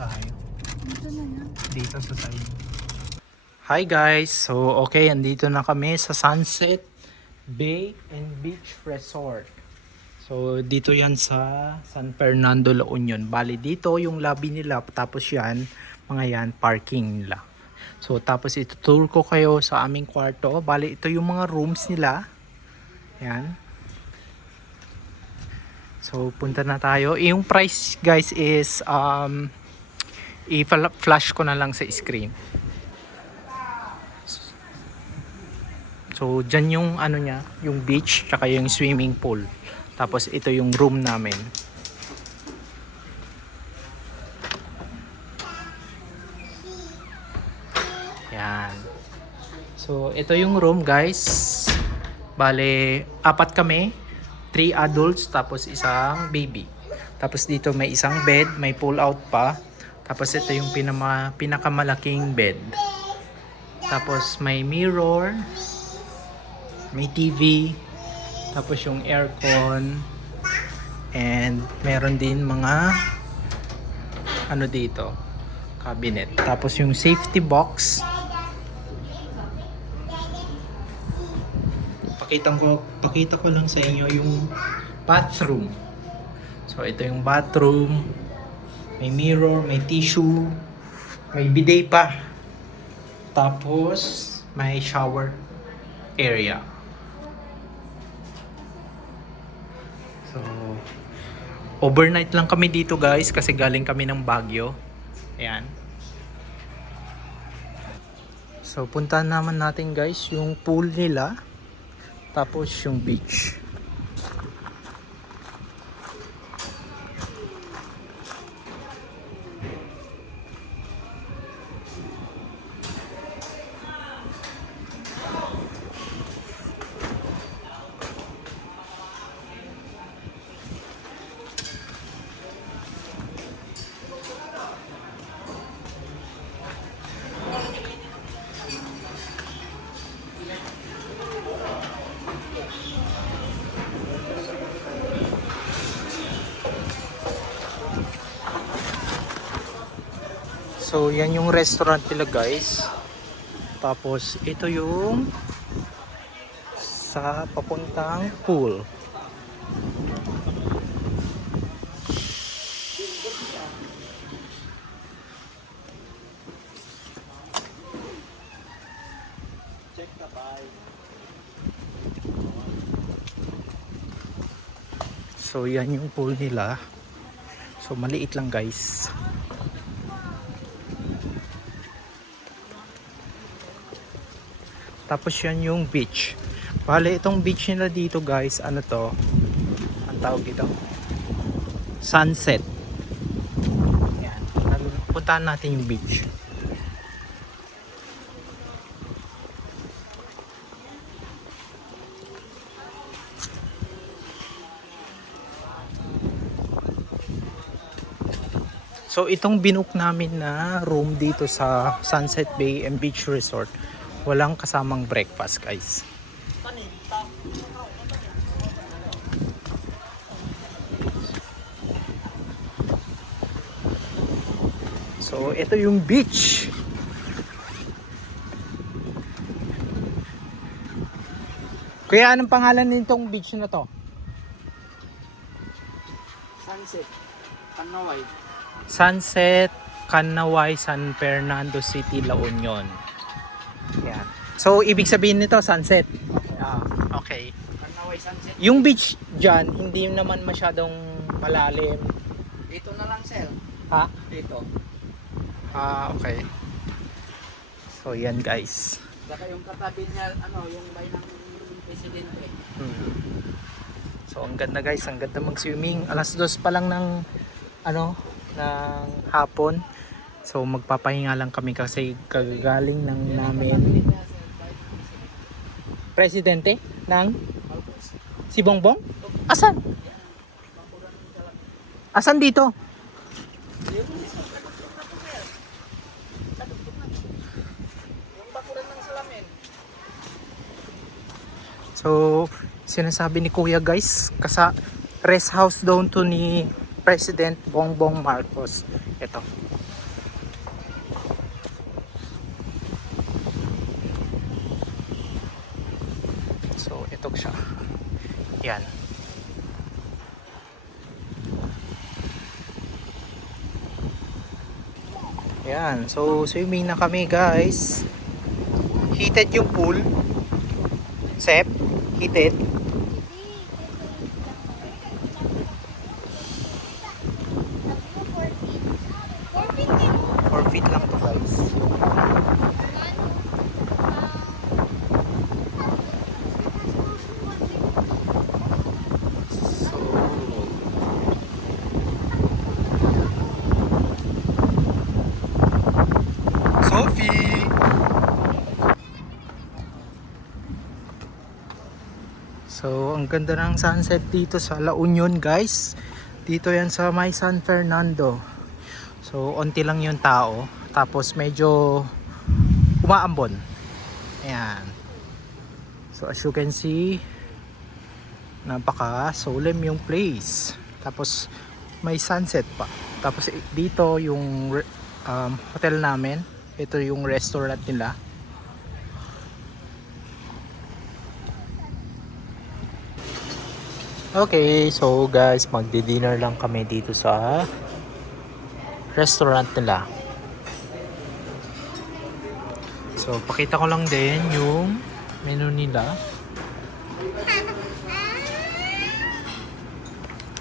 tayo. Dito na yan. Dito sa side. Hi guys! So okay, andito na kami sa Sunset Bay and Beach Resort. So dito yan sa San Fernando, La Union. Bali dito yung lobby nila, tapos yan, mga yan, parking nila. So tapos itutour ko kayo sa aming kwarto. Bali ito yung mga rooms nila. Yan. So punta na tayo. Yung price guys is i-flash ko na lang sa screen. So dyan yung ano niya, yung beach tsaka yung swimming pool. Tapos ito yung room namin. Yan. So ito yung room guys. Bale, 4 kami. 3 adults tapos isang baby. Tapos dito may isang bed, may pull out pa. Tapos ito yung pinakamalaking bed. Tapos may mirror, may TV, tapos yung aircon, and meron din mga ano dito, cabinet. Tapos yung safety box. Pakita ko lang sa inyo yung bathroom. So ito yung bathroom. May mirror, may tissue, may bidet pa. Tapos may shower area. So overnight lang kami dito guys kasi galing kami ng Baguio. Ayan. So puntahan naman natin guys yung pool nila. Tapos yung beach. So yan yung restaurant nila guys. Tapos ito yung sa papuntang pool. So yan yung pool nila. So maliit lang guys. Tapos yan yung beach. Bale, itong beach nila dito guys, ano to? Ang tawag dito? Sunset. Yan. Puntahan natin yung beach. So itong binook namin na room dito sa Sunset Bay and Beach Resort, walang kasamang breakfast guys. So ito yung beach. Kuya, anong pangalan nitong beach na to? Sunset, Kanaway. Sunset, Kanaway, San Fernando City, La Union. Yan. So ibig sabihin nito sunset. Okay. Kanaway Sunset. Yung beach dyan, hindi naman masyadong malalim. Dito na lang, sir. Ha? Dito. Okay. So yan guys. Saka yung katabi niya, yung bay ng presidente. So ang ganda guys, ang ganda mag-swimming. 2:00 pa lang ng ng hapon. So magpapahinga lang kami kasi kagaling ng namin presidente ng si Bongbong. Asan? Asan dito? Yung bakuran ng salamin. So sinasabi ni Kuya guys, rest house daw to ni President Bongbong Marcos. Ito. Ito siya. Yan. Yan. So, swimming na kami guys. Heated yung pool. Sep, heated. Or feet lang to guys. Sophie! So, ang ganda ng sunset dito sa La Union guys. Dito yan sa may San Fernando. So, onti lang yung tao. Tapos medyo umaambon. Ayan. So, as you can see, napaka solemn yung place. Tapos may sunset pa. Tapos dito yung hotel namin. Ito yung restaurant nila. Okay, so guys, magdi-dinner lang kami dito sa restaurant nila. So, pakita ko lang din yung menu nila.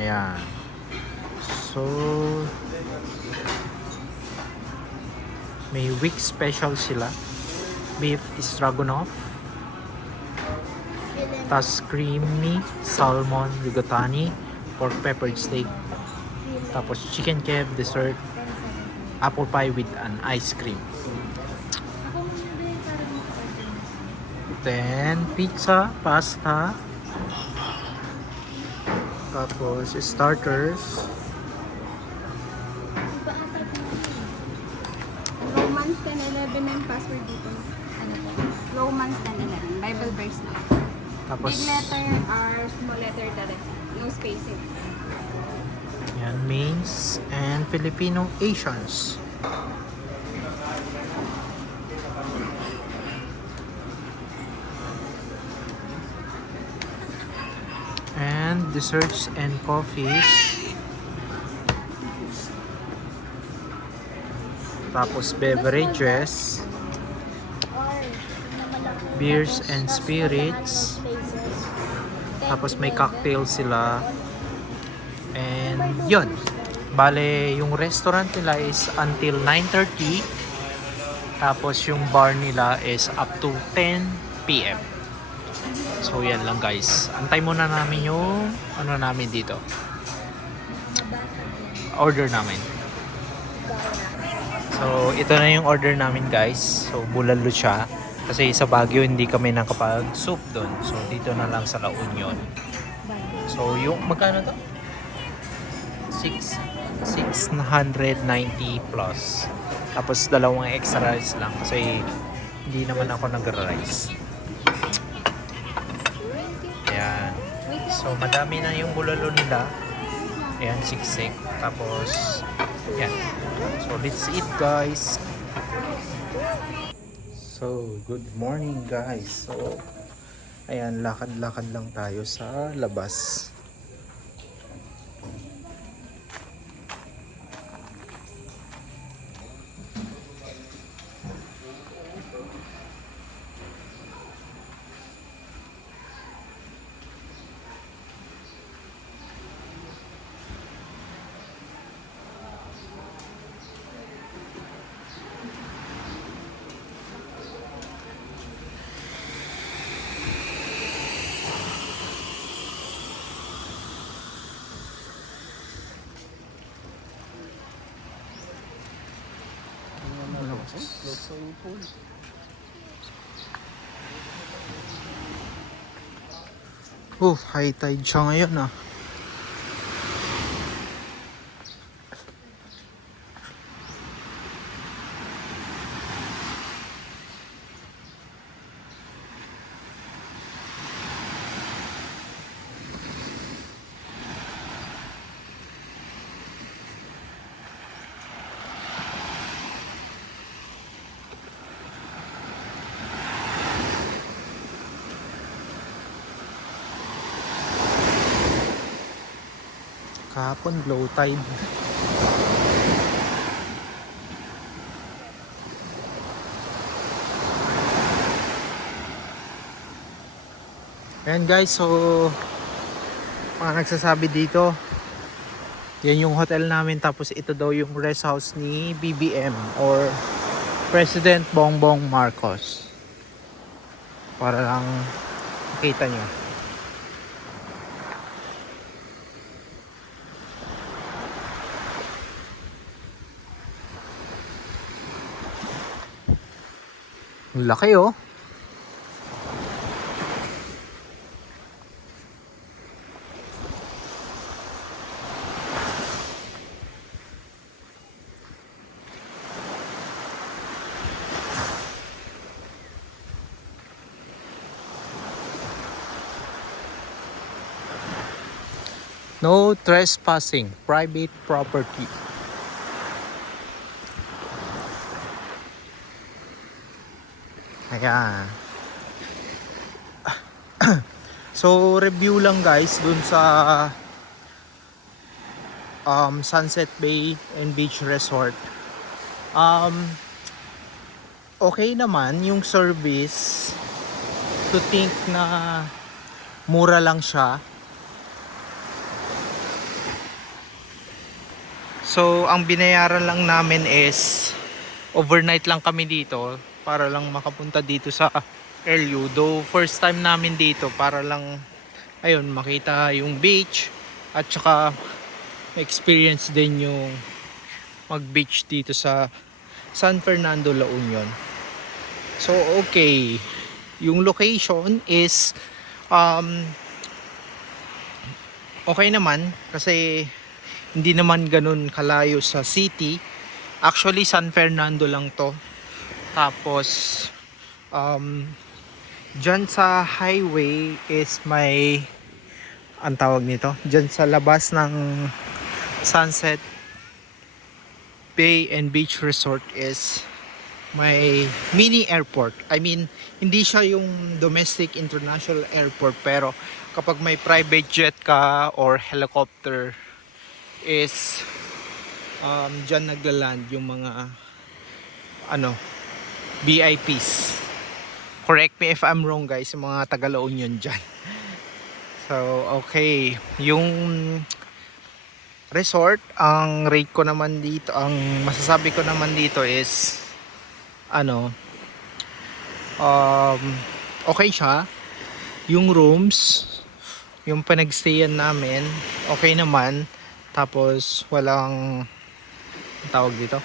Ayan. So, may week special sila. Beef stroganoff. Tas creamy salmon rigatoni, pork peppered steak. Tapos chicken kebab dessert, apple pie with an ice cream. Then pizza, pasta. Tapos starters. Romans 10-11 yung password dito. Ano po? Romans 10-11. Bible verse na. Tapos Big letter R, small letter Teresa. No spacing. yan, mains and Filipino Asians. And desserts and coffees. Tapos beverages, beers and spirits. Tapos may cocktail sila. And yun. Bale, yung restaurant nila is until 9:30. Tapos yung bar nila is up to 10 PM. So yan lang guys. Antay muna namin yung ano namin dito. Order namin. So ito na yung order namin guys. So bulalo siya. Kasi sa Baguio hindi kami nakapag-soup doon. So dito na lang sa La Union. So yung magkano to? 690 plus. Tapos dalawang extra rice lang kasi hindi naman ako nag-rice. Ayan. So madami na yung bulalo nila. Ayan, siksik. Tapos yan. So let's eat guys. So, good morning guys. So, ayan, lakad-lakad lang tayo sa labas. Oh, high tide siya ngayon ah. Kahapon low tide. Ayan guys, so mga nagsasabi dito, yan yung hotel namin, tapos ito daw yung rest house ni BBM or President Bongbong Marcos. Para lang makita nyo. Ang laki oh. No trespassing, private property. Ayan. So review lang guys dun sa Sunset Bay and Beach Resort. Okay naman yung service, to think na mura lang siya. So ang binayaran lang namin is overnight lang kami dito para lang makapunta dito sa LU. Though first time namin dito para lang ayun makita yung beach at saka experience din yung mag beach dito sa San Fernando, La Union. So okay, yung location is okay naman kasi hindi naman ganun kalayo sa city. Actually San Fernando lang to. Tapos dyan sa highway is may ang tawag nito, dyan sa labas ng Sunset Bay and Beach Resort is may mini airport. I mean, hindi siya yung domestic international airport, pero kapag may private jet ka or helicopter is dyan naglaland yung mga VIPs. Correct me if I'm wrong guys, yung mga taga La Union dyan. So okay, yung resort, ang rate ko naman dito, ang masasabi ko naman dito is okay siya. Yung rooms, yung pinagstayan namin, okay naman. Tapos walang tawag dito,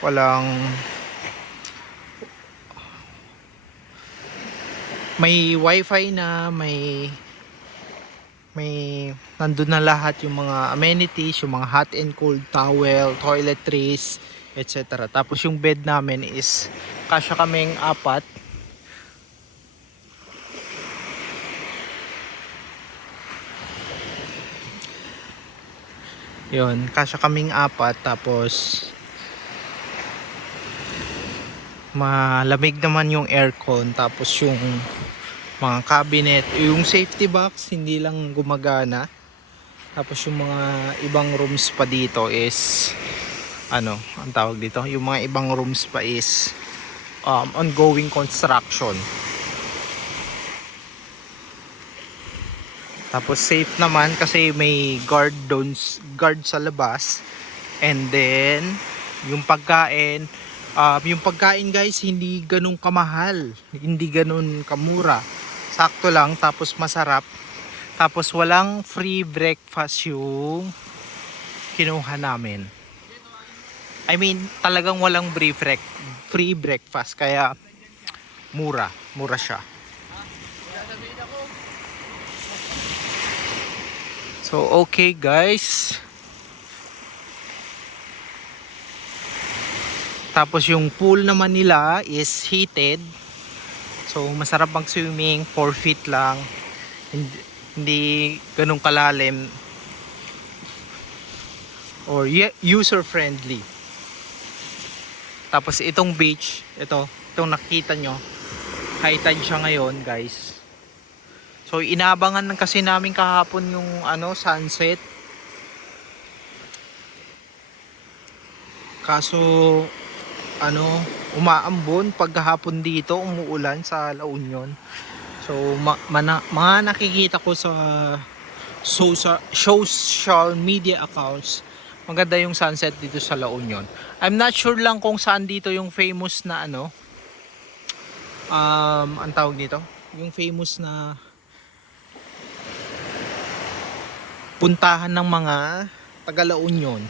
walang may wifi na, may nandun na lahat yung mga amenities, yung mga hot and cold towel, toiletries, etc. Tapos yung bed namin is kasya kaming 4. Yun, kasya kaming 4, tapos malamig naman yung aircon, tapos yung mga cabinet, yung safety box hindi lang gumagana. Tapos yung mga ibang rooms pa dito is ang tawag dito, yung mga ibang rooms pa is ongoing construction. Tapos safe naman kasi may guard sa labas. And then yung pagkain guys hindi ganun kamahal, hindi ganun kamura, sakto lang, tapos masarap. Tapos walang free breakfast yung kinuha namin. I mean talagang walang free breakfast, kaya mura siya. So okay guys. Tapos yung pool naman nila is heated. So masarap mag swimming, 4 feet lang. Hindi ganun kalalim. Or user friendly. Tapos itong beach, itong nakita nyo, high tide siya ngayon guys. So inaabangan kasi namin kahapon yung sunset. Kaso ano, umaambon paghapon dito, umuulan sa La Union. So mga nakikita ko sa social media accounts, maganda yung sunset dito sa La Union. I'm not sure lang kung saan dito yung famous na ano, ang tawag dito, yung famous na puntahan ng mga taga La Union.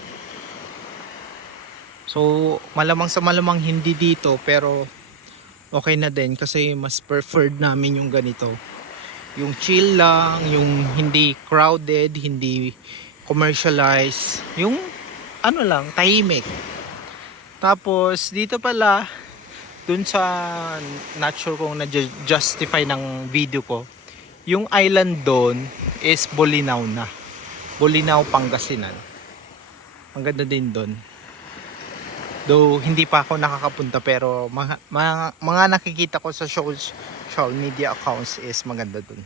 So malamang sa malamang hindi dito, pero okay na din kasi mas preferred namin yung ganito. Yung chill lang, yung hindi crowded, hindi commercialized, yung ano lang, tahimik. Tapos dito pala, dun sa not sure kung na-justify ng video ko, yung island doon is Bolinao na. Bolinao, Pangasinan. Ang ganda din doon. Though hindi pa ako nakakapunta, pero mga nakikita ko sa social media accounts is maganda dun.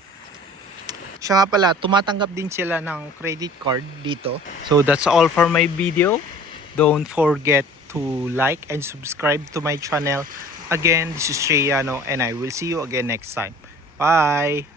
Siya nga pala, tumatanggap din sila ng credit card dito. So that's all for my video. Don't forget to like and subscribe to my channel. Again, this is Sheyano and I will see you again next time. Bye!